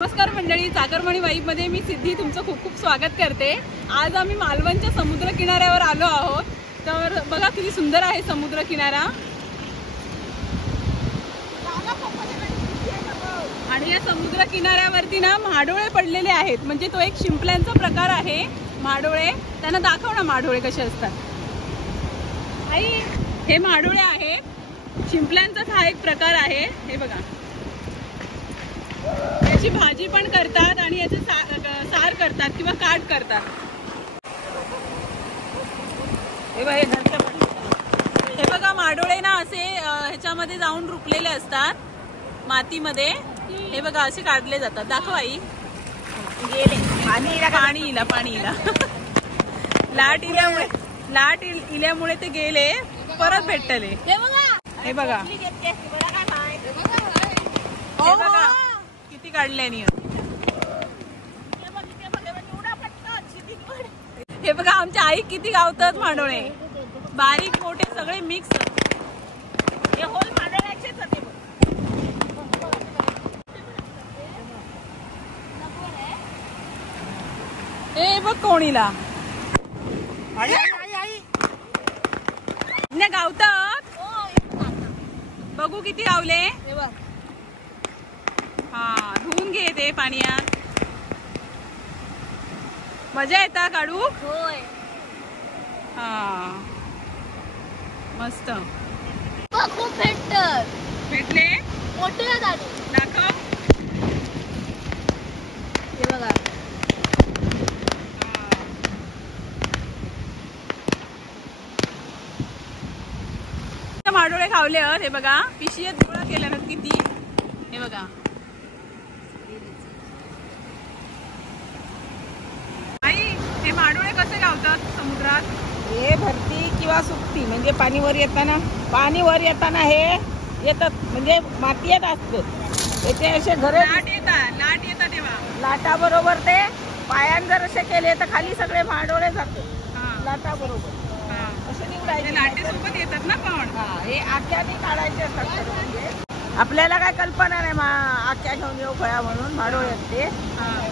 नमस्कार मंडळी, चाकरमानी वाईब मध्ये मी सिद्धी तुमचं खूप खूप स्वागत करते। आज आम्ही मालवणच्या समुद्र किनाऱ्यावर आलो आहोत। तर बघा किती सुंदर आहे समुद्र किनारा आणि या समुद्र किनाऱ्यावरती ना म्हाडोळे पडलेले आहेत। म्हणजे तो एक शिंपल्यांचा प्रकार आहे म्हाडोळे। त्यांना दाखव ना म्हाडोळे कसे असतात। आई, हे म्हाडोळे आहेत, शिंपल्यांचाच हा एक प्रकार आहे। हे बघा, याची भाजी पण करतात आणि याचे सार करतात किंवा काट करतात। हे बघा, माडोळे ना असे ह्याच्यामध्ये जाऊन रुपलेले असतात मातीमध्ये। हे बघा, असे काढले जातात। दाखव आई। पाणी इला लाट इल्यामुळे ते गेले, परत भेटले। हे बघा किती काढल्यानी। हे बघा, आमच्या आई किती गावतात माडोळे, बारीक मोठे सगळे मिक्स। हे होल माडोळ्याचेच होते। हे बघ कोणीला गावतात। बघू किती गावले। हा, धुवून घे ते पाण्यात। मजा येता काढू। हा, मस्त। खूप भेटले मोठे दाखव। हे बघा, माडोळे खावले। हे बघा, पिशवीत गोळा केल्या ना किती। हे बघा, आई, हे माडोळे कसे गावतात समुद्रात? हे भरती किंवा सुकती, म्हणजे पाणी वर येताना हे येतात, म्हणजे मातीत असतं। याचे असे घरे लाट येतात तेव्हा लाटा बरोबर ते पायान जर असे केले तर खाली सगळे माडोळे जातात लाटा बरोबर। असे निवडायचे, लाटेसोबत येतात ना पण। हे आख्याने काढायचे असतात। म्हणजे आपल्याला काय कल्पना नाही आख्या घेऊन येऊ खया म्हणून माडोळे असते।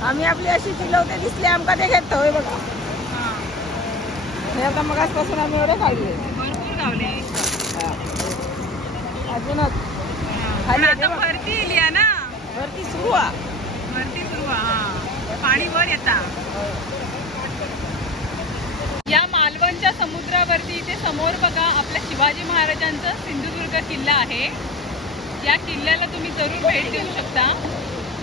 आम्ही आपली अशी चिलवते दिसले आमका ते घेतो। हे बघा, हे आता मगासपासून आम्ही एवढे काढले, भरपूर गावले अजूनच। आता भरती इली ना, भरती सुरू आहे, पाणी वर येता। या मालवणच्या समुद्रावरती इथे समोर बघा आपल्या शिवाजी महाराजांचा सिंधुदुर्ग किल्ला आहे। या किल्ल्याला तुम्ही जरूर भेट देऊ शकता।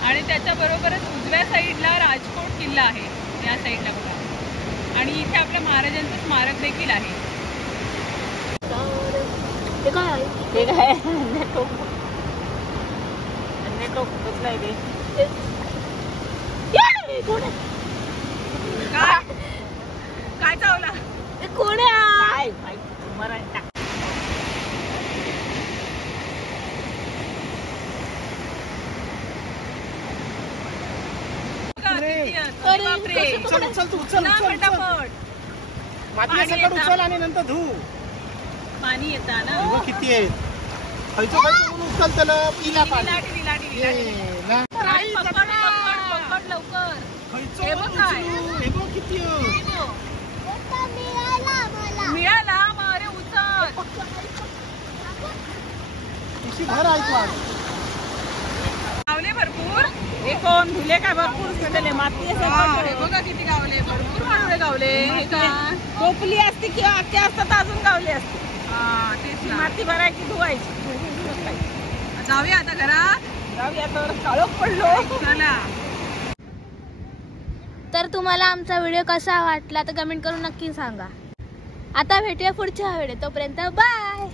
आणि त्याच्याबरोबरच उजव्या साईडला राजकोट किल्ला आहे, या साईडला बघा। आणि इथे आपल्या महाराजांचं स्मारक देखील आहे। ठीक आहे। नेटवर्क बसलाय ते। काय चावला? कोण आहे? मराठा। उचल आणि नंतर धू। पाणी येता ना किती आहे? उचल त्याला पिला पाणी। पकड लवकर। किती मिळाला, अरे उचल। भर आहे गावले भरपूर। हे कोण धुले काय? भरपूर धुतले, माती हे बघा किती गावले, भरपूर माडोळे गावले। हे का टोपली असते किंवा आख्या असतात अजून गावले असते। तेच ना। माती भरायची, धुवायची। जाऊया आता घरात। जाऊया, तर काळोख पडलो। चला। तर तुम्हाला आमचा व्हिडिओ कसा वाटला तर कमेंट करून नक्की सांगा। आता भेटूया पुढच्या व्हिडिओ, तोपर्यंत बाय।